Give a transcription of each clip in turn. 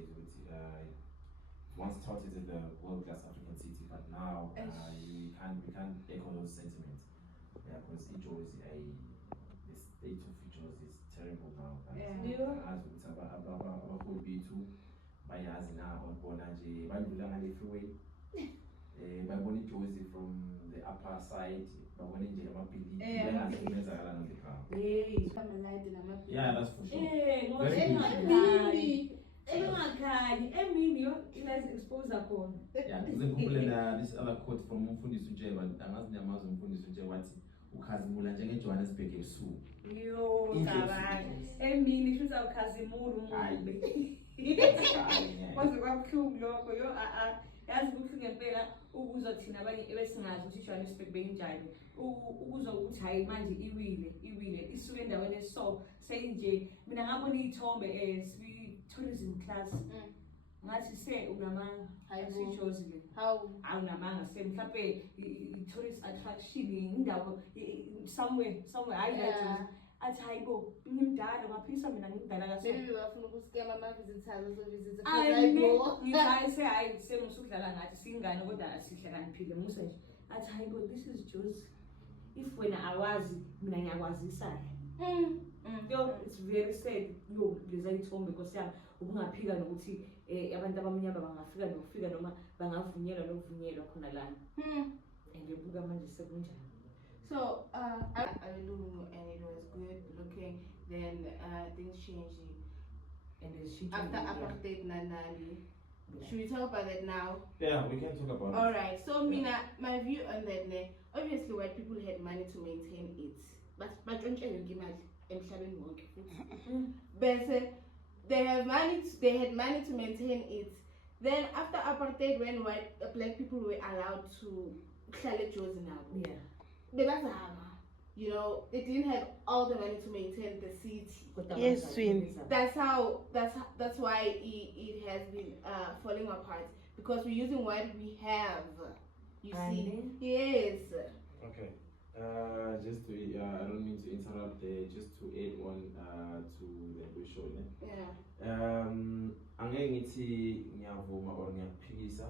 said, once touted as the world-class African city, but now we can't echo those sentiments. Yeah, because the state of Ijozi is terrible now. As with our be too, bayazi na on Bonaje, bandula ngale freeway. Baboni Ijozi from the upper side, baboni nje amabhilidi, bayazimenzakala on the ground. Yeah, that's for sure. Let's expose that corner. Yeah, because this other quote from Mufundisi Ujeba, Amazi Mufundisi Ujeba, ukhazimula njengeJohannesburg ebusuku. Yo, cabani. Emini futhi awukhazimula umuntu. Kwaze kwabuhlungu lokho yo yazi ukuthi ngempela ukuzwa thina abanye ebesingazi ukuthi iJohannesburg benjani. Ukuzwa ukuthi hayi manje iwile isuke endaweni eso seyinje mina ngabona izithombe tourism class. Ngathi se unamanga asijozi le awunamanga se mhlawumbe i-tourist attraction indawo somewhere highlights athi hayibo ngimdala ngaphisa mina ngimdala kaso maybe bafuna ukuskema ama-visitors so-visitors ngithi se hayi semusudlala ngathi singane kodwa asihle kaniphile musa nje athi hayibo this is Jozi if wena awazi mina ngiyakwazisa yo it's very sad yo leza ithombe because yami ubungaphika nokuthi abantu abamnyama bangafika nokufika noma bangavunyelwa nokuvunyelwa khona lana ngibuka manje sekunjani. So Abelungu, and it was good looking. Then things changed And after apartheid Nanali. Should we talk about that now? Yeah, we can talk about it. Alright, so Mina, my view on that, obviously white people had money to maintain it, but don't you give much emhlabeni wonke futhi. But they had money to maintain it. Then after apartheid, when black people were allowed to hlala eJozi nabo, you know, they didn't have all the money to maintain the city. Yes, Swin. That's why it has been falling apart, because we're using what we have. You see? Yes. Okay. Just to I don't mean to interrupt there. Just to add on to the show. Yeah. Angeke ngithi ngiyavuma or ngiyaphikisa.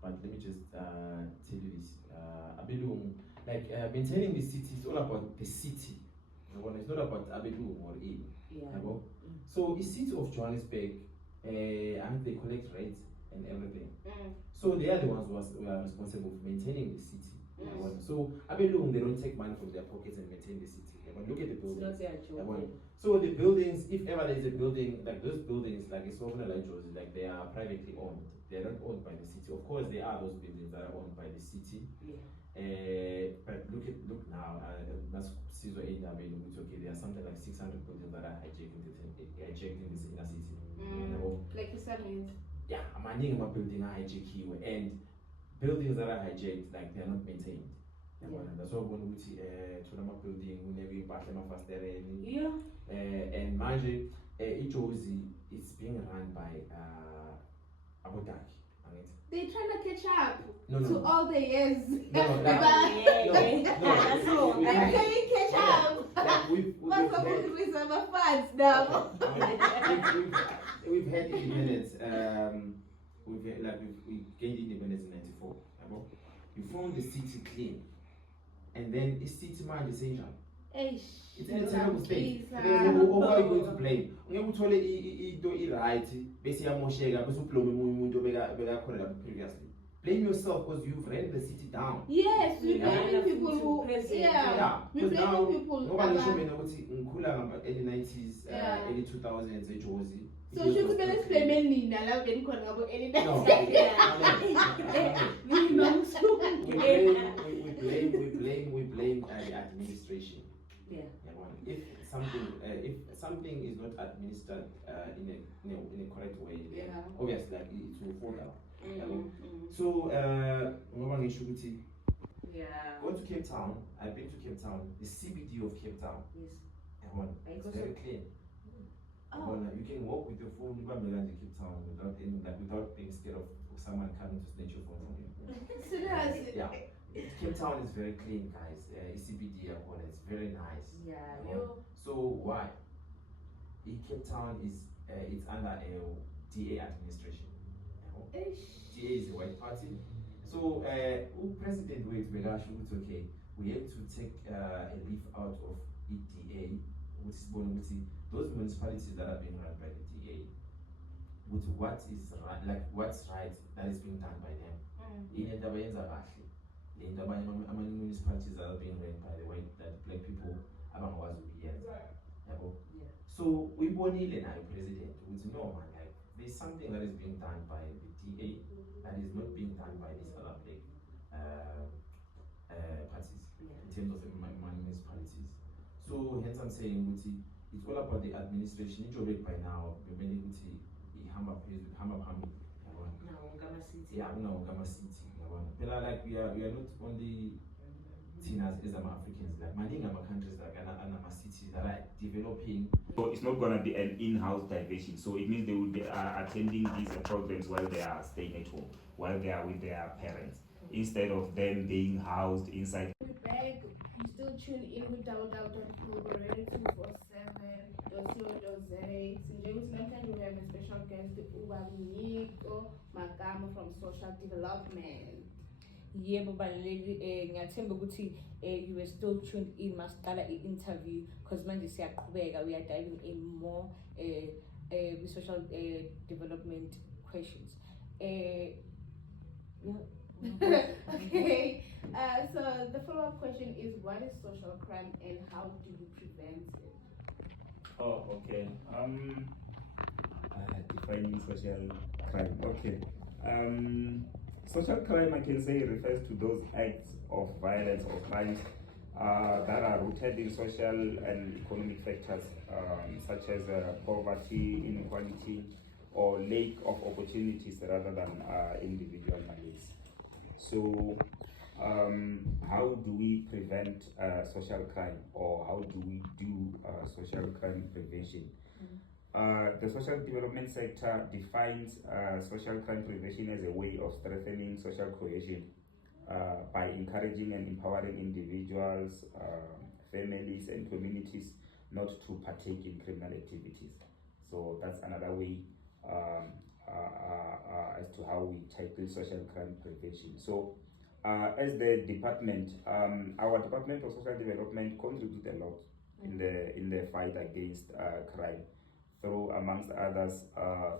But let me just tell you this. Abelungu, like maintaining the city is all about the city. It's not about Abelungu or A. Yeah. So the city of Johannesburg, and they collect rates and everything. So they are the ones who are responsible for maintaining the city. So Abelungu, they don't take money from their pockets and maintain the city. Look at the buildings. So the buildings, if ever there is a building, like those buildings, like it's like they are privately owned. They are not owned by the city. Of course, there are those buildings that are owned by the city. Yeah. But look now. That's okay. There are something like 600 buildings that are hijacked in this inner city. Like you said, yeah, I'm a building hijacked, and buildings that are hijacked, like they are not maintained. That's why when we see building, we never pass them faster. And Manje, Ijozi is being run by Abotaki. They're trying to catch up to all the years. No, that's all. They're playing catch up. What's up with some fans now? We've had independence. We gained independence in '94. You found the city clean. And then it's city man essential. It's in a terrible state. Who are you going to blame? Previously. Blame yourself because you've ran the city down. Yes, we're blaming people who we're blaming people. Nobody show me early 90s, early 2000s, Jozi. So you could be blaming Nina, like getting caught about early 90s. We blame the administration. Yeah. If something is not administered in a correct way, obviously like it will fall down. So going to Cape Town, I've been to Cape Town, the CBD of Cape Town. Yes. It's very clean. You can walk with your phone in Cape Town without being scared of someone coming to snatch your phone from you. Seriously? Yeah. Cape Town is very clean, guys. CBD, it's very nice. Yeah. So why? Cape Town is it's under DA administration. Ish. DA is a white party. So, President Wade Belashu, okay, we have to take a leaf out of EDA, which is those municipalities that are being run by the DA, with what is right, like what's right that is being done by them. In the municipalities that are being run by the white, that black people abangakwazi ukuyenza. Yabo? So we bonile now president with no man, like there's something that is being done by the DA that is not being done by these other black parties in terms of the municipalities. So hence I'm saying it's all about the administration. It's already by now like we are not only seen as Africans, like many countries like cities that are developing. So it's not going to be an in-house diversion. So it means they will be attending these programs while they are staying at home, while they are with their parents, instead of them being housed inside. We're back. You still tune in with www.global 247.co.za. Tonight we have a special guest, Ubabuniko Magama from Social Development. Yebo baleleli ngiyathemba ukuthi you were still tuned in masiqala i-interview because manje siyaqhubeka, we are diving in more with social development questions. Okay, so the follow-up question is, what is social crime and how do you prevent it? Oh, okay. Defining social crime. Okay. Social crime, I can say, refers to those acts of violence or crimes that are rooted in social and economic factors such as poverty, inequality, or lack of opportunities rather than individual malice. So, how do we prevent social crime, or how do we do social crime prevention? The social development sector defines social crime prevention as a way of strengthening social cohesion by encouraging and empowering individuals, families, and communities not to partake in criminal activities. So that's another way as to how we tackle social crime prevention. So as the department, our Department of Social Development contributes a lot in the fight against crime, through, amongst others,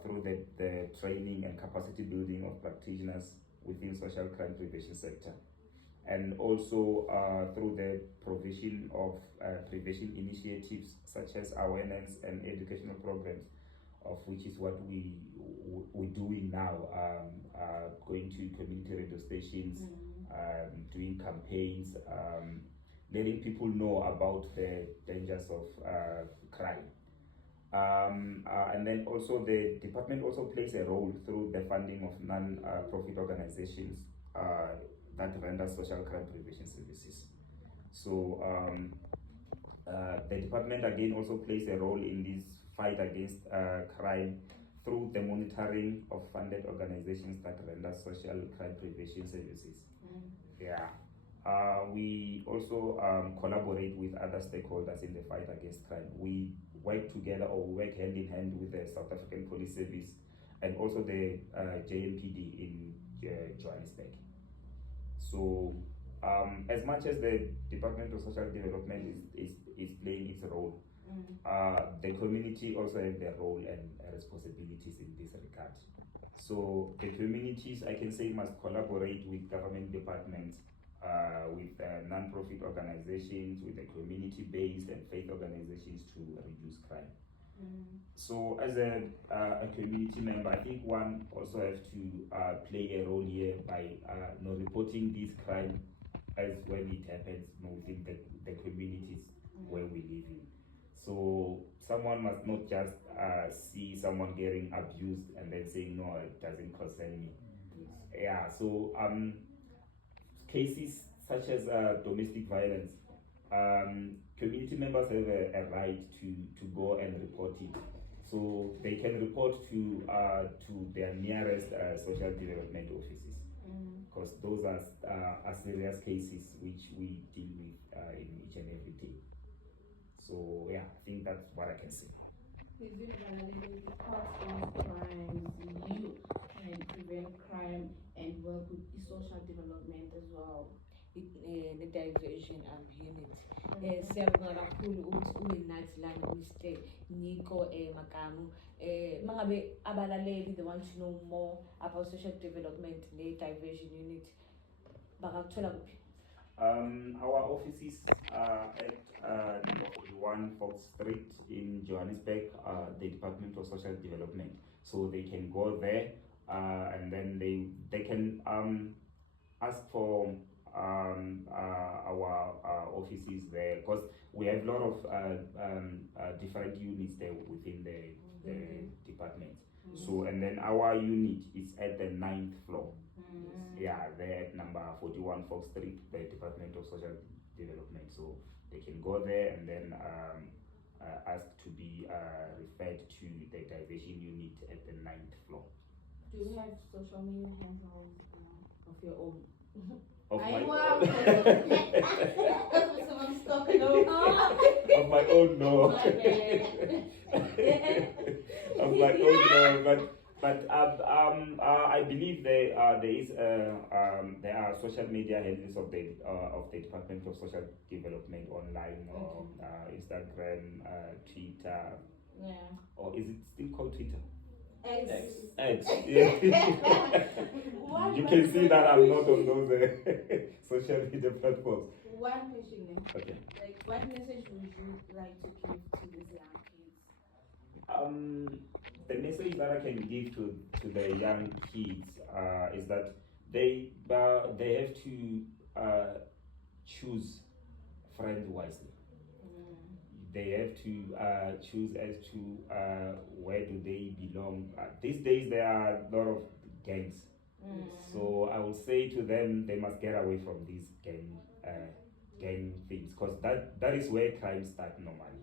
through the training and capacity building of practitioners within social crime prevention sector, and also through the provision of prevention initiatives such as awareness and educational programs, of which is what we're doing now, going to community radio stations, doing campaigns, letting people know about the dangers of crime. And then also the department also plays a role through the funding of non-profit organizations that render social crime prevention services. So the department again also plays a role in this fight against crime through the monitoring of funded organizations that render social crime prevention services. We also collaborate with other stakeholders in the fight against crime. We work together, or we work hand in hand with the South African Police Service and also the JMPD in Johannesburg. So as much as the Department of Social Development is playing its role, the community also have their role and responsibilities in this regard. So the communities, I can say, must collaborate with government departments, with non-profit organizations, with the community-based and faith organizations to reduce crime. So as a community member, I think one also has to play a role here by reporting this crime as when it happens within the communities where we live in. So someone must not just see someone getting abused and then saying, no, it doesn't concern me. So cases such as domestic violence, community members have a right to go and report it. So they can report to their nearest social development offices, because those are serious cases which we deal with in each and every day. So I think that's what I can say. crimes, you can prevent crime and work with the social development as well. The diversion unit. Siyabonga kakhulu ukuthi ube nathi lana Mr. Nico Magamu. Mangabe abalaleli they want to know more about social development ne diversion unit. Bakathola kuphi? Our offices are at number 41 Fox Street in Johannesburg, the Department of Social Development. So they can go there and then they can ask for our offices there, because we have a lot of different units there within the department. So, and then our unit is at the 9th floor. Yeah, they're at number 41 Fox Street, the Department of Social Development. So they can go there and then ask to be referred to the diversion unit at the 9th floor. Do you have social media handles Of your own. Of my I own. Of my own, no. Of my own, no. But I believe there are social media handles of the Department of Social Development online, or Instagram, Twitter, or is it still called Twitter? X. Yeah. You can see that I'm not on those social media platforms. One question then. Okay. Like, what message would you like to give to these young kids? The message that I can give to the young kids is that they have to choose friends wisely. They have to choose as to where do they belong. These days there are a lot of gangs. So I will say to them, they must get away from these gang things, because that is where crime starts normally.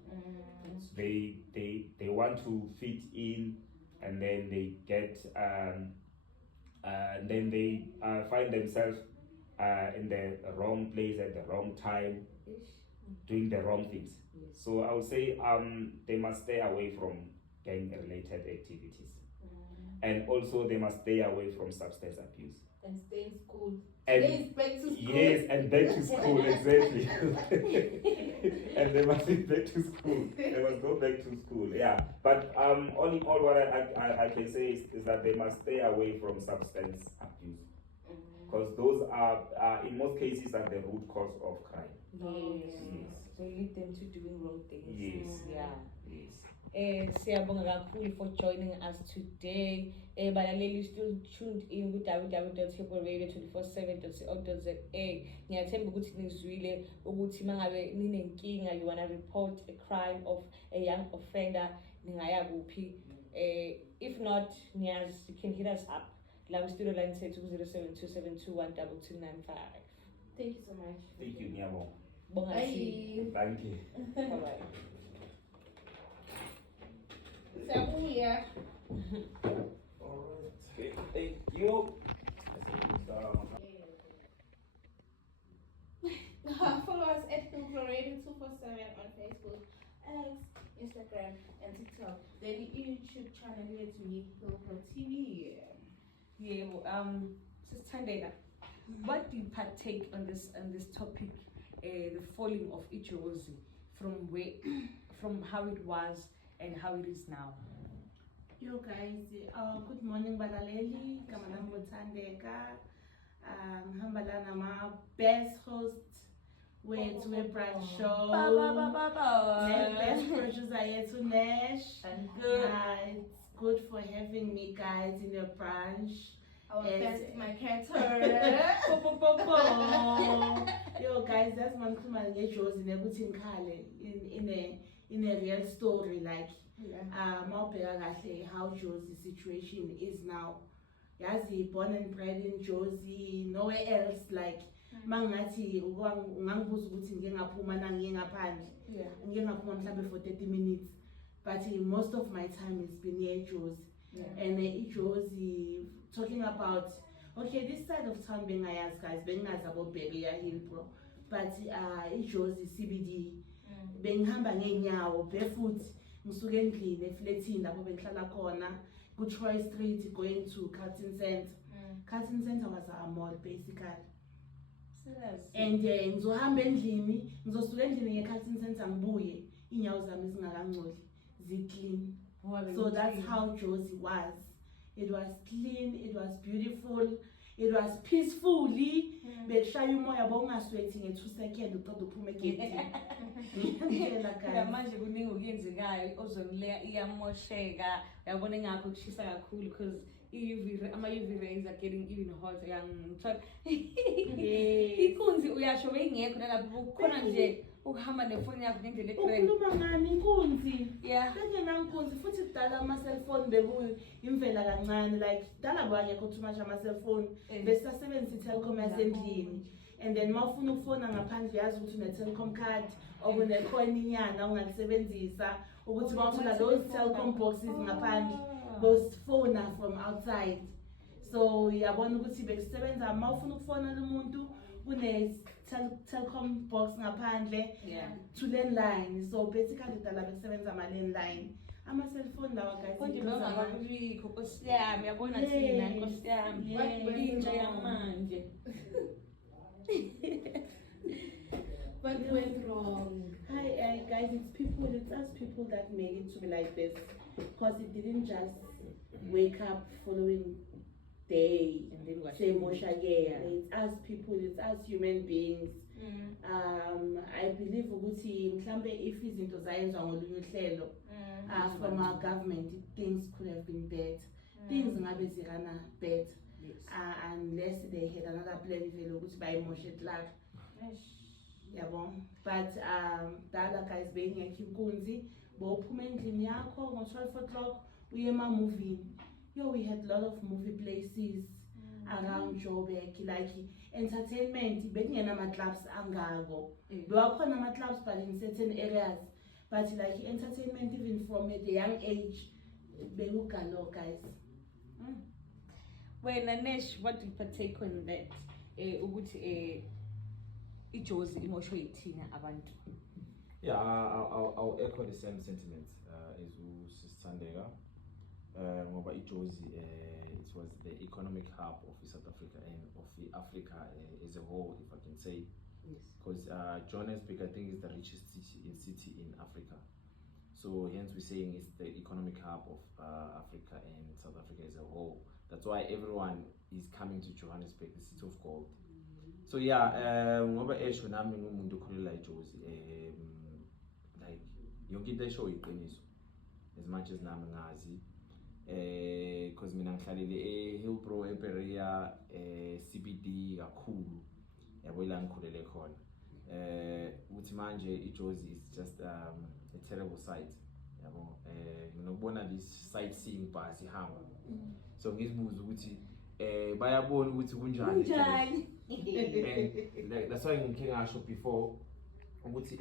They want to fit in, and then they get then they find themselves in the wrong place at the wrong time, doing the wrong things. So I would say they must stay away from gang-related activities, and also they must stay away from substance abuse. And stay in school. And Stay back to school. yes, and back to school, exactly. And they must be back to school. They must go back to school. Yeah. But all in all, what I can say is that they must stay away from substance abuse, because those are in most cases are the root cause of crime. Yes. So lead them to doing wrong things. Yes. Yeah. Yes. Siyabonga kakhulu for joining us today. Balaleli still tuned in with www.hipradio247.co.za. Ngiyathemba ukuthi nizwile ukuthi mangabe ninenkinga, you wanna report a crime of a young offender, ningaya kuphi. If not, you can hit us up. La studio line sethu 0727212295. Thank you so much. Thank you, Nyabo. Bonga Bye. Thank you. Bye. Sabuya. Alright. Thank you. Follow us at Hillpro Radio 247 on Facebook, X, Instagram, and TikTok. Then the YouTube channel here to me, Hillpro TV. Sister Thandeka, what do you partake on this topic, the falling of Ijozi, from how it was and how it is now? Yo guys, good morning balaleli, kamanam Thandeka. Hambalana ma best host with brand show. Best producer yet to Nash. It's good for having me guys in your branch. Our best marketer. Yo guys, that's one thing I get shows in a real story, like how Josie's situation is now. Yazi born and bred in Josie, nowhere else, like mangathi ungangibuza ukuthi ngingaphuma nangingaphandle ngingaphuma mhlambe for 30 minutes, but most of my time has been here Josie. And Josie talking about, okay, this side of town bengayazi guys, bengazi about Beria Hillpro, but Josie CBD bengihamba ngenyawo barefoot ngisuke endlini eflatini lapho bengihlala khona ku-Troy Street going to Carlton Center. Carlton Center was our mall basically. And ngizohamba endlini, ngizosuka endlini nge-Carlton Center ngibuye inyawo zami zingakangcoli, zi-clean. So that's how Jozi was. It was clean, it was beautiful, it was peacefully. Bekushaya umoya bowungaswethi nge-2 seconds uqeda uphuma egedini. Manje kuningi okuyenzekayo ozongileya iyamosheka uyabona engakho kushisa kakhulu because ama-UV rays are getting even hotter yangithola inkunzi uyasho beyingekho nalapho kukhona nje ukuhamba nefoni yakho ngendlela etrend. Ukhuluma ngani inkunzi? Yeah. Ngenankunzi futhi kudala ama-cellphone bekuyimvela kancane like kudala bangekho too much ama-cellphone besasebenzisa i-Telkom yasendlini. And then mawufuna ukufona ngaphandle yazi ukuthi une-Telkom card okune-coin inyana ungalisebenzisa ukuthi mawuthola those Telkom boxes ngaphandle bosifona from outside. So yabona ukuthi bekusebenza mawufuna ukufona umuntu kune-Telkom box ngaphandle to landline. So basically dala bekusebenza ama-landline. Ama-cellphone lawa guys Kodwa Nkosi yami yabona thina Nkosi yami intsha yamanje. What went wrong? Hi guys, it's us people that made it to be like this, because it didn't just wake up following day And then what? say moshagea. It's us people, it's us human beings. I believe ukuthi mhlambe if izinto zayenziwa ngolunye uhlelo from our government, things could have been better. Things ngabe zirana better. Unless they had another plan vele ukuthi bayimoshe clark. Yabo. But the other guys bengekho inkunzi bowuphuma endlini yakho ngo-12 o'clock uye ema-movie. We had a lot of movie places around Joburg, like entertainment bekungena ama-clubs angako. Bewakhona ama-clubs but in certain areas, but like entertainment even from at a young age bekugalo guys. Wena Nesh, what do you partake on that? Ukuthi iJozi imoshwe yithina abantu. Yeah, I'll echo the same sentiments as uSisithandeka. Ngoba iJozi it was the economic hub of South Africa and of Africa as a whole, if I can say. Yes. Because Johannesburg, I think, is the richest city in Africa. So hence we're saying it's the economic hub of Africa and South Africa as a whole. That's why everyone is coming to Johannesburg, the city of gold. So yeah, ngoba esho nami ngumuntu okholela iJozi, like yonke into esho iqiniso as much as nami ngazi, because mina ngihlalele Hillbrow, Emperia, CBD kakhulu, yabo ila ngikhulele khona. Uthi manje iJozi is just a terrible sight, yabo. Nginokubona this sightseeing bus ihamba. So ngizibuza ukuthi bayabona ukuthi kunjani. And that's why ngike ngasho before ukuthi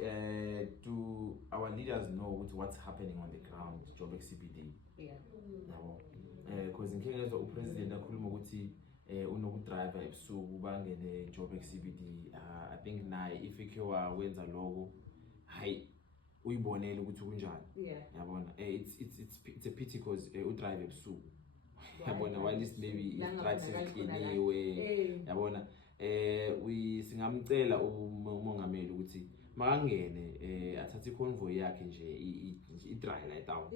do our leaders know what's happening on the ground Joburg CBD. Yeah. Yabo. Because ngike ngezwe upresident akhuluma ukuthi unokudriver ebusuku bangene Joburg CBD. I think naye if ikhiwa wenza lokho hayi uyibonele ukuthi kunjani. Yeah. Yabona it's a pity because udrive ebusuku. Yabona while least maybe practice clean yabona singamcela umongameli ukuthi makangene athathe convoy yakhe nje i-dry la town.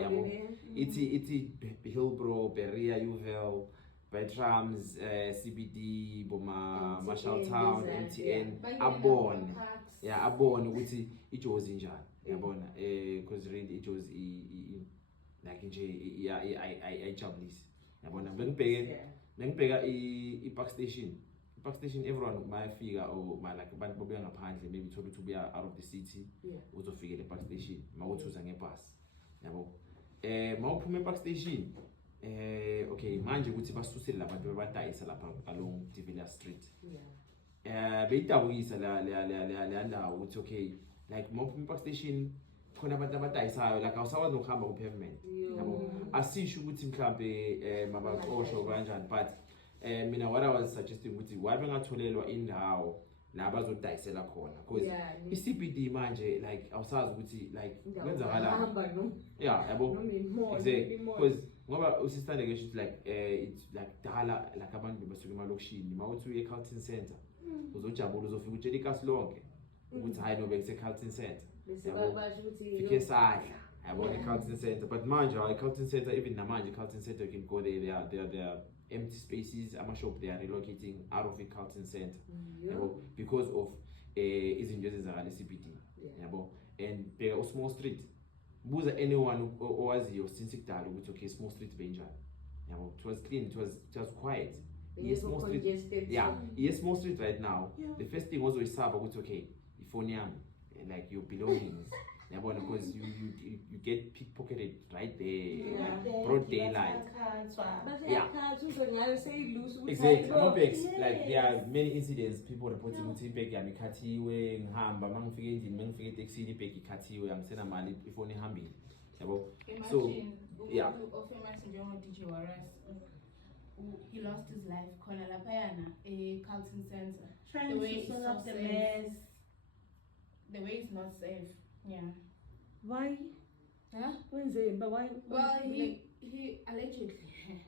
Yabo ithi Hillbrow, Berea, Uvel, Bertrams, CBD, boma Marshall Town, MTN abone. Yeah, abone ukuthi iJozi njani. Yabona because really iJozi like nje ayijabulisi. Yabona bengibheka i-park station. Park station, everyone mayafika or like abantu bobuya ngaphandle maybe thola ukuthi ubuya out of the city uzofika le park station mawuthuza ngebus yabo mawuphuma e park station okay manje ukuthi basusele labantu abadayisa lapha along De Villiers Street beyidabukisa la ndawo ukuthi okay like mawuphuma e park station khona abantu abadayisayo like awusawazi ukuhamba ku pavement yabo asisho ukuthi mhlambe mabaxoshwe kanjani but mina what I was suggesting ukuthi wabe ngatholelwa indawo la bazodayisela khona because Yeah, i-CBD manje like awusazi ukuthi like indawo kwenzakala ohamba noma yabo noma i-mall, exactly i-mall. because ngoba usistande ngisho ukuthi like it's like dala like abantu basuka emalokishini mawuthi uye e-Carlton Center uzojabula uzofika utshela ikasi lonke ukuthi hayi nobe kuse-Carlton Center Bese yabo basho ukuthi fike sadla yabona Yeah. i-Carlton Center but manje i-Carlton Center even namanje i-Carlton Center you can go there there are empty spaces ama-shop they are relocating out of i-Carlton Center yabo because of izinto ezenzakala e-CBD yabo and bheka u-Small Street buza anyone owaziyo since kudala ukuthi okay Small Street benjani yabo it was clean it was quiet yes Small Street yes Small Street right now the first thing ozoyisaba ukuthi okay ifoni yami like your belongings yabona because you get pickpocketed right there broad daylight exactly ama-bags like there are many incidents people reporting ukuthi ibag yami ikhathiwe ngihamba mangifike endlini mangifike etekisini ibag ikhathiwe angisenamali ifoni ihambile yabo so yeah ofamous njengo-DJ Waras he lost his life khona laphayana e-Carlton Center Trying The way to it's sort so out the safe. mess. the way it's not safe. Yeah. Why? Huh? Wenzeni? But why? Well, he allegedly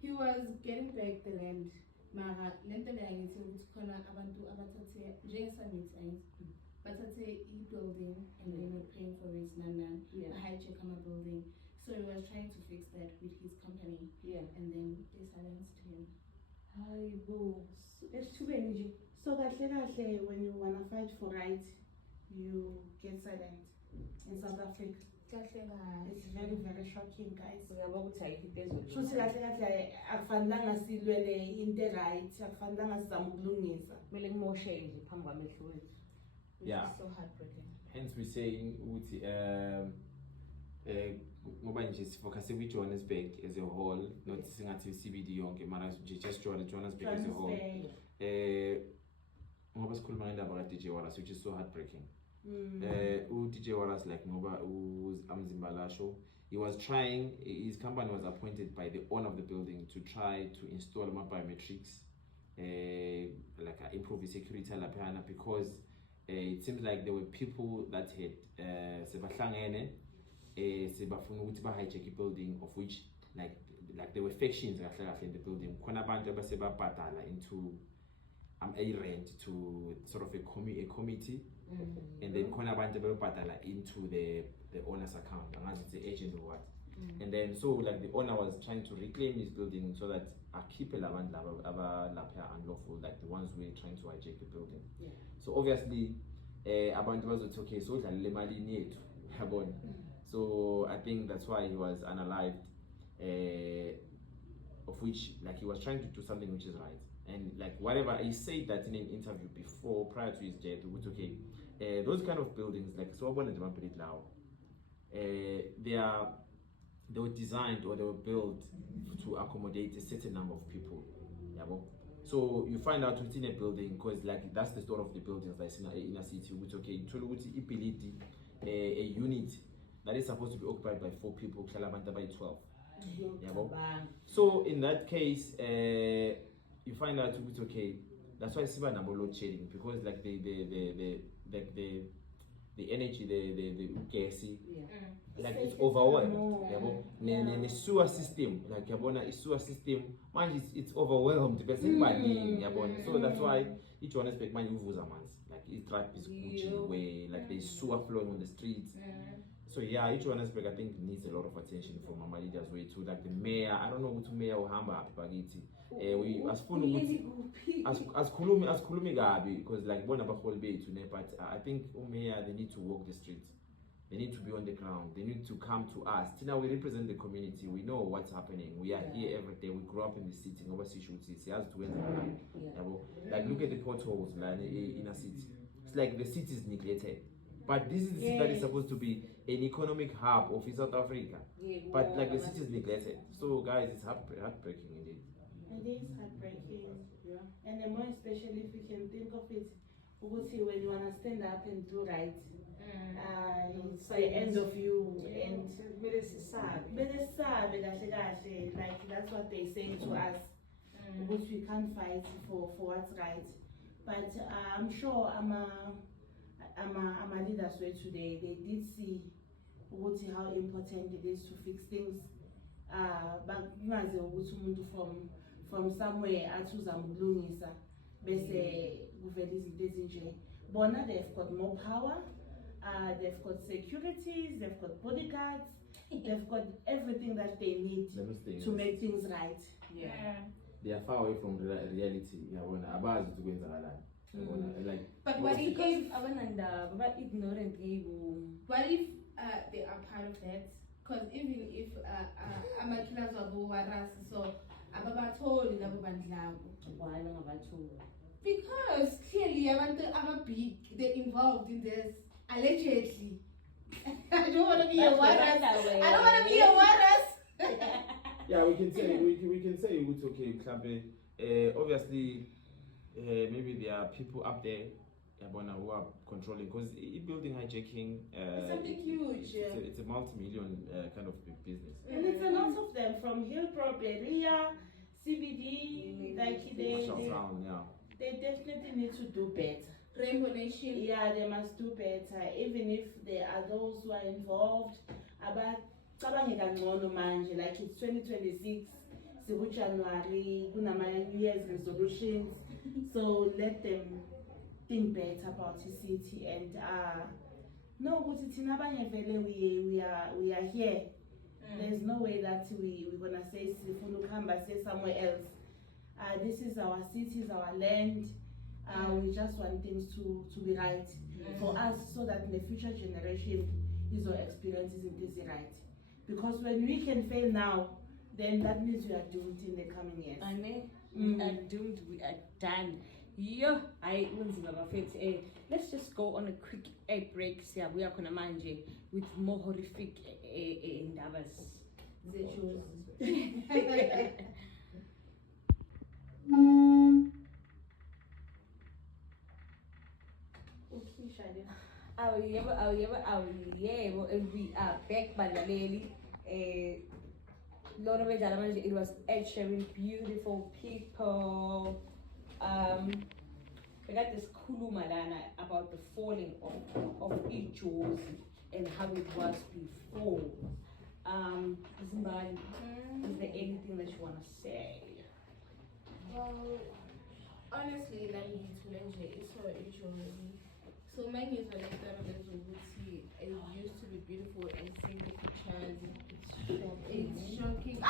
he was getting back the land. Mara lento le angithi ukuthi khona abantu abathathe njengesa-meet angithi bathathe i-building and they're not paying for it none. Yeah. Hijack ama-building. So he was trying to fix that with his company Yeah. and then they silenced him. Hayibo. Esithubeni nje. So kahle kahle when you wanna fight for right, you get silent in South Africa. Kahle kahle. It's very very shocking, guys. Uyabona ukuthi ayikho into ezolunga. Futhi kahle kahle akufanelanga silwele into right, akufanelanga sizame ukulungisa. Kumele kumoshe nje phambi kwamehlo wethu. Which Yeah. is so heartbreaking. hence we saying ukuthi ngoba nje sifocuse kwi-Johannesburg as a whole not singathi CBD yonke mara nje just Johannesburg as a whole Transfer. ngoba sikhuluma ngendaba ka-DJ Wallace which is so heartbreaking Mm. u-DJ Wallace like ngoba Amzimbalasho he was trying his company was appointed by the owner of the building to try to install biometrics like improve the security laphayana because it seems like there were people that had sebahlangene sebafuna ukuthi ba-hijack i-building of which like there were factions kahle kahle in the building khona abantu abasebabhadala into a rent to sort of a committee and then khona abantu ababhadala into the owner's account angazi it's the agent or what and then so like the owner was trying to reclaim his building so that akhiphe labantu laba lapha unlawful like the ones who were trying to hijack the building so obviously abantu bazothi okay so udlalele emalini yethu yabona so I think that's why he was unalived of which like he was trying to do something which is right and like whatever he said that in an interview before prior to his death which okay those kind of buildings like so one of them put it now they were designed or they were built to accommodate a certain number of people yabo so you find out within a building because like that's the story of the buildings that's in a city which okay you told a unit that is supposed to be occupied by 4 people kuhlala abantu abayi 12 yabo so in that case you find out it's okay that's why siba nabo load shedding because like the energy the gas like it's overwhelmed yabo ne sewer system like yabona i-sewer system manje it's overwhelmed bese kubaningi yabona so that's why i-Johannesburg manje uvuza amanzi like i-trap is Gucci where like there's sewer flowing on the streets so yeah i-Johannesburg I think needs a lot of attention from our leaders way too like the mayor I don't know ukuthi mayor uhamba aphi bakithi we asifuna ukuthi asikhulumi kabi because like bona abaholi bethu ne but I think mayor they need to walk the streets they need to be on the ground they need to come to us tina we represent the community we know what's happening we are here every day we grew up in the city ngoba sisho ukuthi siyazi tukwenza yabo like look at the potholes la in a city it's like the city is neglected but this is the city that is supposed to be an economic hub of South Africa but like the city is neglected so guys it's heartbreaking indeed. It is heartbreaking, and more especially if you can think of it, Uguti, when you wanna stand up and do right, it's the end of you, and like that's what they say to us, because we can't fight for what's right. but I'm sure ama leaders were today, they did see how important it is to fix things. But from somewhere athi uzamlungisa bese kuvela izinto ezinje. Bona they've got more power, they've got securities, they've got bodyguards, they've got everything that they need to make things right. They are far away from reality. Abazi ukuthi kwenzakalani. Like, but what if ignorant what if they are part of that? Because even if amakillers wabo waras, so ababatholi labo bandlabo. Why bangabatholi? Because clearly abantu big, they're involved in this allegedly. I don't want to be a waras. I don't want to be a waras. Yeah, we can say it's okay, Klambe. Obviously, maybe there are people up there who are controlling, because building hijacking it's something huge. It's a multi-million kind of business. And it's a lot of them from Hillbrow, Berea, CBD, like they definitely need to do better. Rainbow Nation. Yeah, they must do better, even if there are those who are involved. Like it's 2026, January, New Year's resolutions. So let them think better about the city and no, we are here. There's no way that we're gonna say say somewhere else. This is our cities, our land. We just want things to be right for us, so that in the future generation is our experiences in this right. Because when we can fail now, then that means we are doomed in the coming years. We are doomed, we are done. Yeah, let's just go on a quick break. We are gonna manje with more horrific indabas. And we are back, Balaleli. It was actually beautiful people. We got this Kulumalana about the falling of Ijozi and how it was before. Zimbali, is there anything that you want to say? Well, honestly, let me it's so Ijozi. So my news when I started it used to be beautiful and seeing the pictures. It's shocking.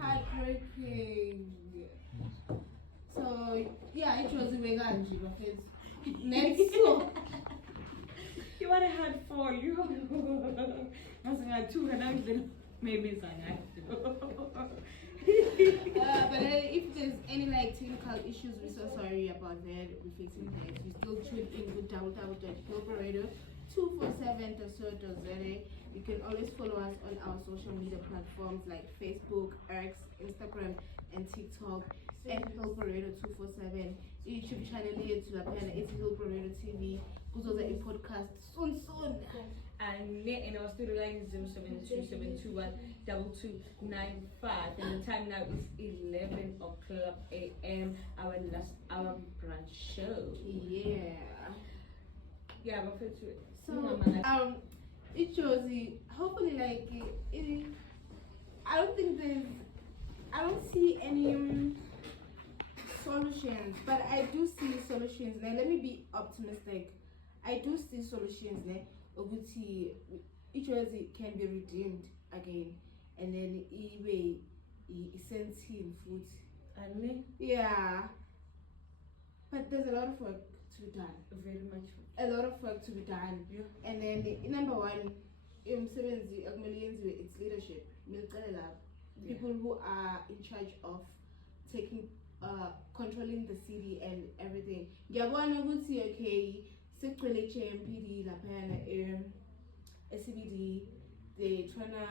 Heartbreaking. So yeah, it was a vegan next so You want a hard fall, you maybe but if there's any technical issues, we're so sorry about that. We're fixing that. You still tune in with www.hillbrow 247.co.za. You can always follow us on our social media platforms like Facebook, X, Instagram, and TikTok at Hillbrow 247. YouTube channel here to appear it's Hillbrow TV. Go to the podcast soon. And in our studio line is 072-721-2295, and the time now is 11 o'clock a.m. Our last hour brunch show. Yeah, but so it shows hopefully I don't see any solutions, but I do see solutions. Now let me be optimistic. I do see solutions now. Each can be redeemed again, and then he sends in food. Yeah, but there's a lot of work to be done. Very much. A lot of work to be done. Yeah. And then number one, it's leadership. People who are in charge of taking controlling the city and everything. Okay. MPD, SCBD, they're trying to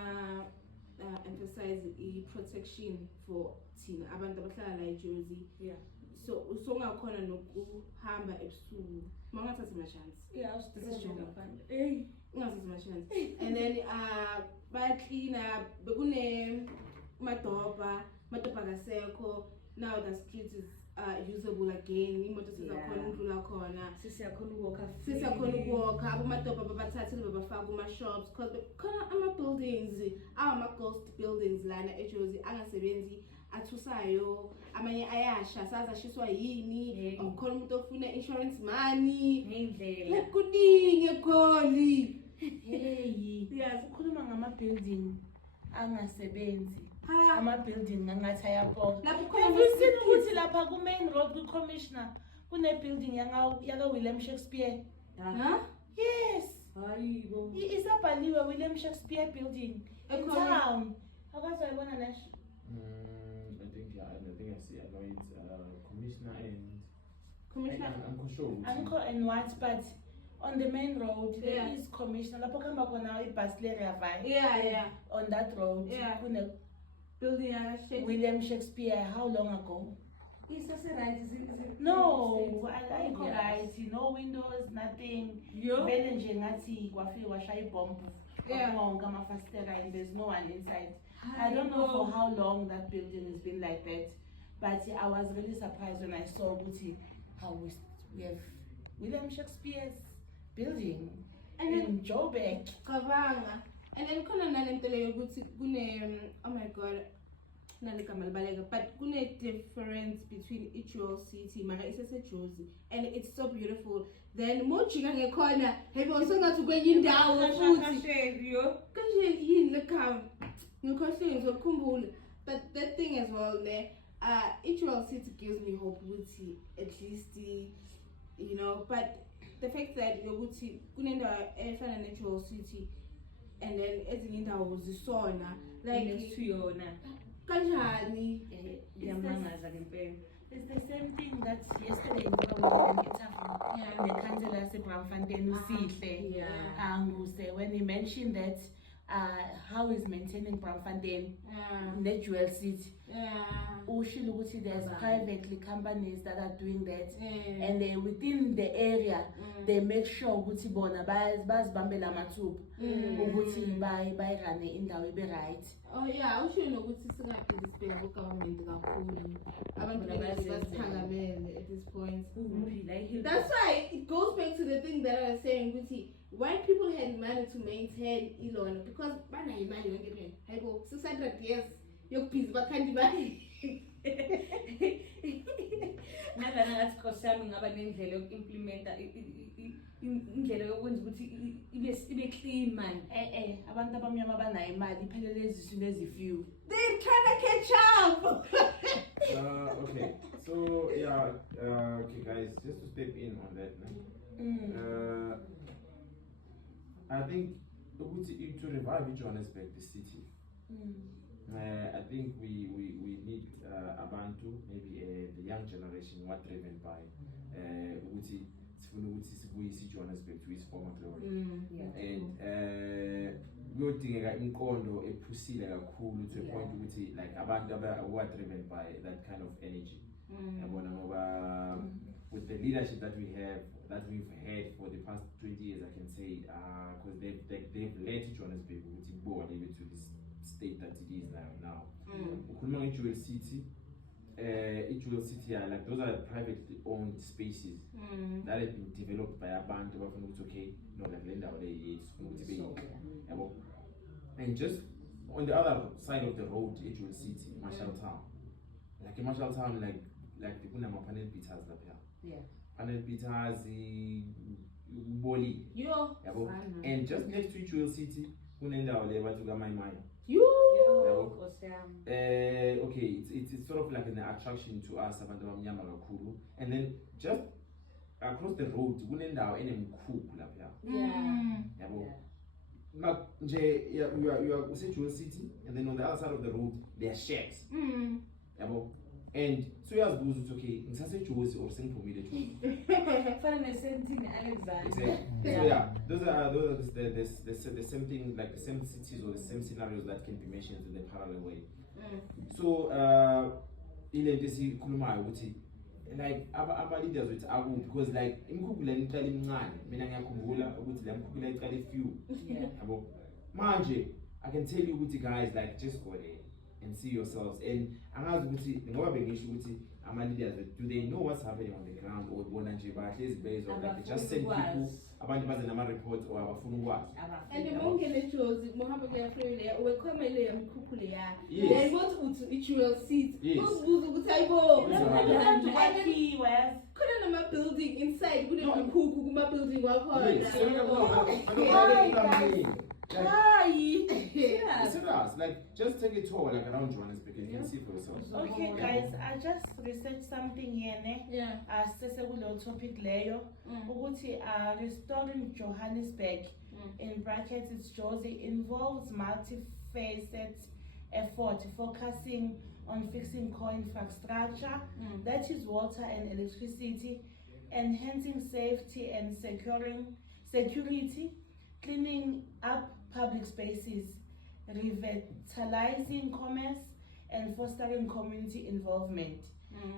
emphasize the protection for Tina, abantu abahlala la eJersey. Yeah. So usongakhona nokuhamba ebusuku. Mangathatha ama chance. Yeah, I was thinking Ungathatha ama chance. And then clean up, bekune madoba kasekho. Now the street is usable again. Imoto sizakhona ukudlula khona. Sisiyakhona ukuwalka. Abomadoba babathathile babafaka kuma-shops because khona ama-buildings ama-ghost buildings lana eJozi angasebenzi athusayo amanye ayasha saza shiswa yini akukhona umuntu ofuna insurance money ngendlela kuningi eGoli. Hey, sikhuluma ngama-building angasebenzi. Ama-building angathi ayapoka. Lapho ukuthi lapha ku-main road ku-commissioner kune-building yaka-William Shakespeare. Yes. Hayibo. Isabhaliwe William Shakespeare building in town. Akwazi wayibona Nash? I think I see. I know it's commissioner and Commissioner. Uncle Uncle and what, but on the main road there is commissioner. Lapho kamba khona ibus le-Ravai. Yeah. On that road. Yeah. Kune Building William Shakespeare. How long ago? Is that right? No, I like right. No windows, nothing. Vele nje ngathi kwafika washaya ibomb. And there's no one inside. I don't know for how long that building has been like that, but I was really surprised when I saw how we have William Shakespeare's building and in Joburg. Kabanga. And then khona nalento leyo ukuthi kune oh my god naligama libaleka but kune difference between each city mara iseseJozi and it's so beautiful. Then mojika ngekhona hey usongathi kwenye indawo futhi kanje yini lekhaya ngikhohle ngizokukhumbula but that thing as well ne each city gives me hope ukuthi at least you know but the fact that yokuthi kunendawo efana neJozi city and then ezinye indawo zisona like next to yona kanjani yamangaza ngempela. It's the same thing that yesterday we were in the councillor Braamfontein Usihle when he mentioned that how is maintaining Braamfontein the jewel city. Ushilo ukuthi there's privately companies that are doing that and they within the area they make sure ukuthi bona bazibambela amathuba ukuthi bayirane indawo ibe right. Oh yeah, usho nokuthi singaphili sibheka ku-government kakhulu. Abantu basithangamele at this point. That's why it goes back to the thing that I was saying ukuthi why people had money to maintain Ilona because banayo imali yonke phela. Hayibo 600 years yokubhizi bakhandi imali. Nalana ngathi Nkosi yami ngaba nendlela yoku-implementa indlela yokwenza ukuthi ibe clean man. Abantu abamnyama banayo imali iphelele eziswini ezifew. They're trying to catch up. Okay, so yeah, okay guys, just to step in on that, I think to revive Johannesburg, the city. I think we need Abantu, maybe the young generation, what driven by Johannesburg to its former glory. And kuyodingeka inkondo ephusile kakhulu to a point ukuthi like abantu who are driven by that kind of energy. Yabona ngoba with the leadership that we've had for the past 20 years, I can say because they've led Johannesburg ukuthi go to this state that it is now. Ukhuluma nge-Jewel City. Jewel City like those are privately owned spaces that have been developed by abantu bafuna ukuthi okay no like le ndawo le yethu ukuthi yabo. And just on the other side of the road Jewel City, Marshall Town. Like in Marshall Town like kunama panel beaters lapha. Panel beaters Boli. Yabo. And just next to Jewel City kunendawo le bathi kaMai. Okay, it's sort of like an attraction to us abantu abamnyama kakhulu. And then just across the road kunendawo enemkhukhu lapha. Yabo. Nje you are Jewel City and then on the other side of the road there are shacks. Yabo. And so uyazibuza ukuthi okay ngisaseJozi or sengiphumile eJozi. Fana ne-same Alexander. Exactly. So yeah, those are the same thing, like the same cities or the same scenarios that can be mentioned in the parallel way. So ile nto esikhulumayo ukuthi like aba leaders with aku because like imkhukhu le iqala imncane mina ngiyakhumbula ukuthi le mkhukhu le iqala few. Yabo. Manje I can tell you ukuthi guys like just go there. and see yourselves. And angazi ukuthi ngoba bengisho ukuthi ama-leaders, do they know what's happening on the ground, or bona nje bahlezi based on like they just send people abantu baze nama-reports or abafuna ukwazi. And the monkey Josie, Mohammed Leafrele, or Comele and Kukulea. Yes. They go to each will seat. Yes. Those who say, go. West. Couldn't have a building inside, couldn't have a cook, building Yes. So, Hi. serious, like just take a tour like around Johannesburg, you can see for yourself. Okay, guys, I just researched something here, ne? Yeah. Sesekulo topic leyo. Ukuthi restoring Johannesburg, in brackets it's Josie, involves multifaceted effort focusing on fixing core infrastructure, that is water and electricity, enhancing safety and security, cleaning up public spaces, revitalizing commerce, and fostering community involvement.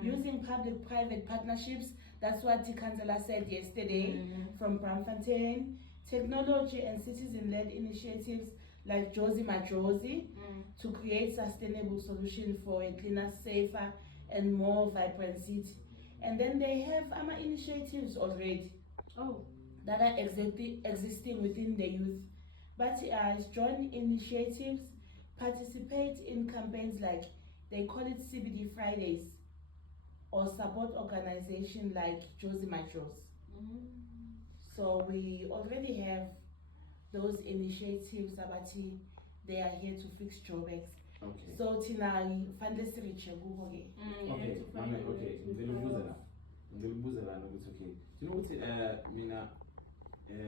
Using public-private partnerships, that's what the councillor said yesterday from Braamfontein, technology and citizen-led initiatives like Josie Majosi to create sustainable solutions for a cleaner, safer, and more vibrant city. And then they have initiatives already that are existing within the youth. But join initiatives, participate in campaigns like, they call it CBD Fridays, or support organizations like Josie Majos. So we already have those initiatives about they are here to fix Joburg. Okay. So Tina, fundless reach Google. Okay, okay. Ngizolibuza la nokuthi okay. Do you know what mina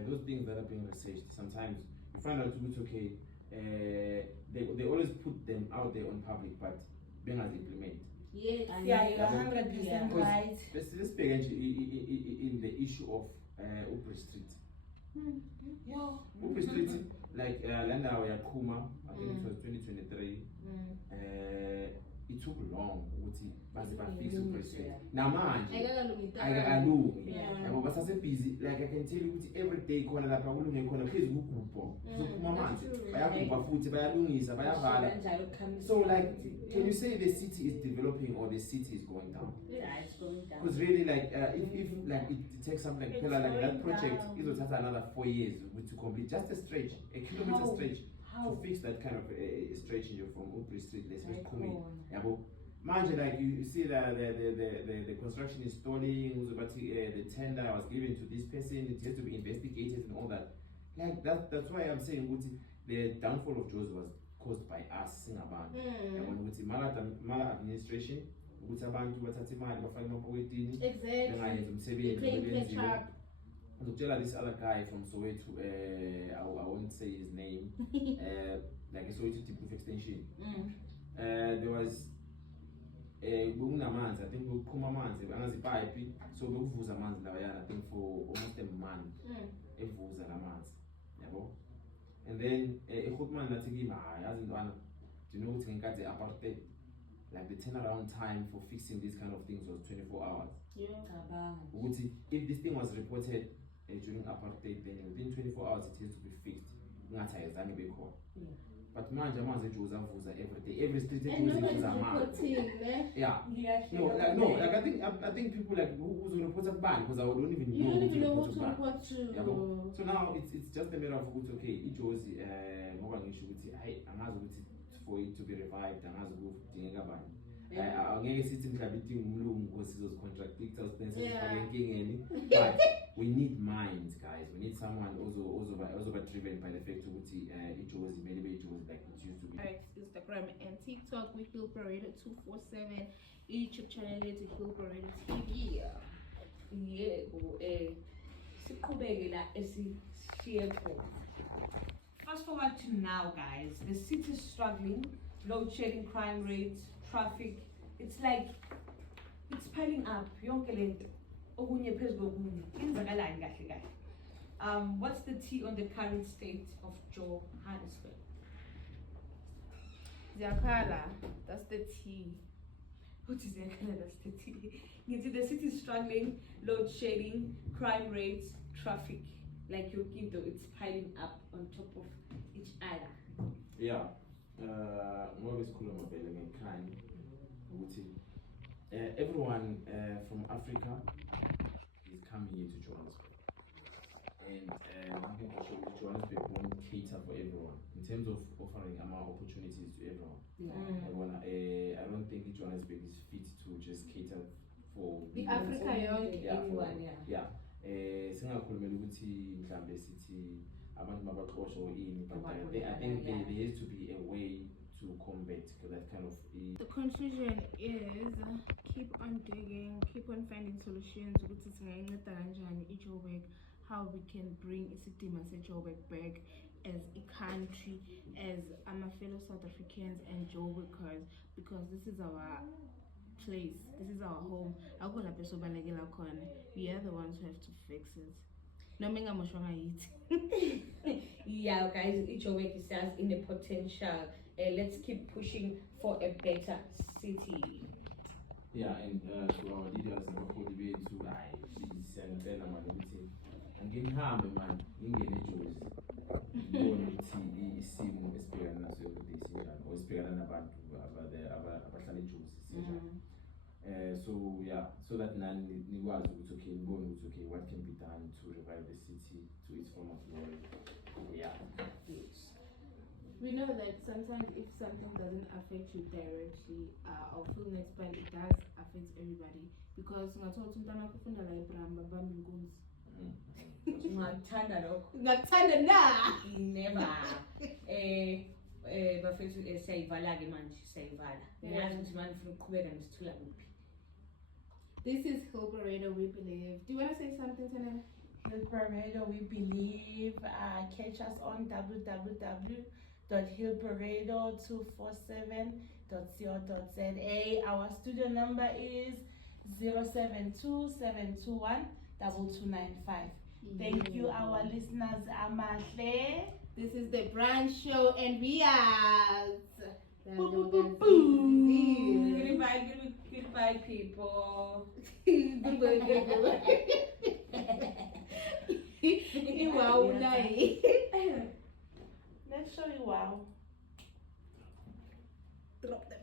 those things that are being researched, sometimes you find out ukuthi okay, they always put them out there on public, but bengazi implement. Yes. Yeah, you're 100% right. Let's speak in the issue of Upper Street. Upper Street, like Landa Yakuma, I think it was 2023. It took long ukuthi baze bafix Upper Street. Namanje ayakalungi. Yabo basase busy, like I can tell you ukuthi every day khona lapha kulunge khona phezulu ukugubho. Kuzophuma amanzi. Bayagubha futhi bayalungisa, bayavala. So like, can you say the city is developing or the city is going down? Yeah, it's going down. Because really, like, if like it takes something like that project, it will take another 4 years to complete just a stretch, a kilometer stretch, to fix that kind of stretch from Upper Street. Let's just come in. Yeah, but imagine like you see the construction is stalling. The tender was given to this person. It has to be investigated and all that. Like that's why I'm saying the downfall of Jozi was caused by us singabantu. Yabona ukuthi maladministration ukuthi abantu bathatha imali bafake emapoketini bengayenza umsebenzi. Ngizokutshela this other guy from Soweto, I won't say his name, like a Soweto Deep extension. There was kunamanzi, I think kuqhuma amanzi angazipipe, so bekuvuza amanzi lawa I think for almost a month evuza lamanzi yabo. And then eGoodman nathi kimi yazi intwana, do you know ukuthi ngenkathi apartheid, like the turnaround time for fixing these kind of things was 24 hours. Ukuthi if this thing was reported during apartheid, then within 24 hours it has to be fixed. Ngathi ayizange bekhona. But manje amanzi eJozi avuza every day, every street eJozi amanzi. Yeah. Like I think people like who report kubani, because I don't even know. You don't even know who to report to. Yeah, so now it's just a matter of okay, iJozi ngoba ngisho ukuthi hayi angazi ukuthi for it to be revived angazi ukudingeka bani. Angeke sithi mhlawumbe idinga umlungu because sizozicontractor sifake enkingeni, but we need minds, guys. We need someone also driven by the fact ukuthi iJozi maybe iJozi like it used to be. Alright, Instagram and TikTok we feel Parade 247, YouTube channel is Feel Parade TV. Yebo siqhubeke la esishiye khona. Fast forward to now, guys. The city is struggling, load shedding, crime rates, traffic. It's like it's piling up. Yonke lento okunye phezulu kokunye. Yenzakalani kahle kahle. What's the tea on the current state of Johannesburg? Zakala, that's the tea. What is Zakala? That's the tea. The city is struggling, load shedding, crime rates, traffic. Like your kid though, it's piling up on top of each other. Yeah. ngoba sikhuluma vele ngekhaya ukuthi everyone from Africa is coming into Johannesburg, and Johannesburg won't cater for everyone in terms of offering opportunities to everyone. I don't think Johannesburg is fit to just cater for The Africa yonke. Everyone, singakhulumela ukuthi mhlambe sithi abantu mabaxoshwe ini, but I think there has to be a way to combat that kind of. The conclusion is keep on digging, keep on finding solutions ukuthi singayinceda kanjani iJoburg, how we can bring isidima seJoburg back as a country, as my fellow South Africans and Joburgers, because this is our place, this is our home. We are the ones who have to fix it. No menga moshwanga yithi. Yeah, guys, iJoburg is in the potential. Let's keep pushing for a better city. Yeah, and to our leaders abakholi bethu hayi siyangicela manje ukuthi angenihambe manje ingene eJozi ngibone ukuthi isimo esibhekana naso sinjani, or esibhekana nabantu abahlala eJozi sinjani. So that nani nikwazi ukuthi okay ngibone ukuthi okay what can be done to revive the city to its former glory. Yeah. We know that sometimes if something doesn't affect you directly, or feel next, but it does affect everybody, because Ungathanda lokho? ngakuthanda na. Never. Bafethu siyayivala ke manje, siyayivala. Ngiyazi ukuthi manje ufuna ukuqhubeka nesithula kuphi. This is Hill Parade, we believe. Do you want to say something, Tana? Hill Parade, we believe. Catch us on www.hillparade247.co.za. Our studio number is 072-721-2295. Thank you, our listeners. Amahle. This is the brand show, and we are. Goodbye, people. Wow, nice. Let's show you wow. Drop them.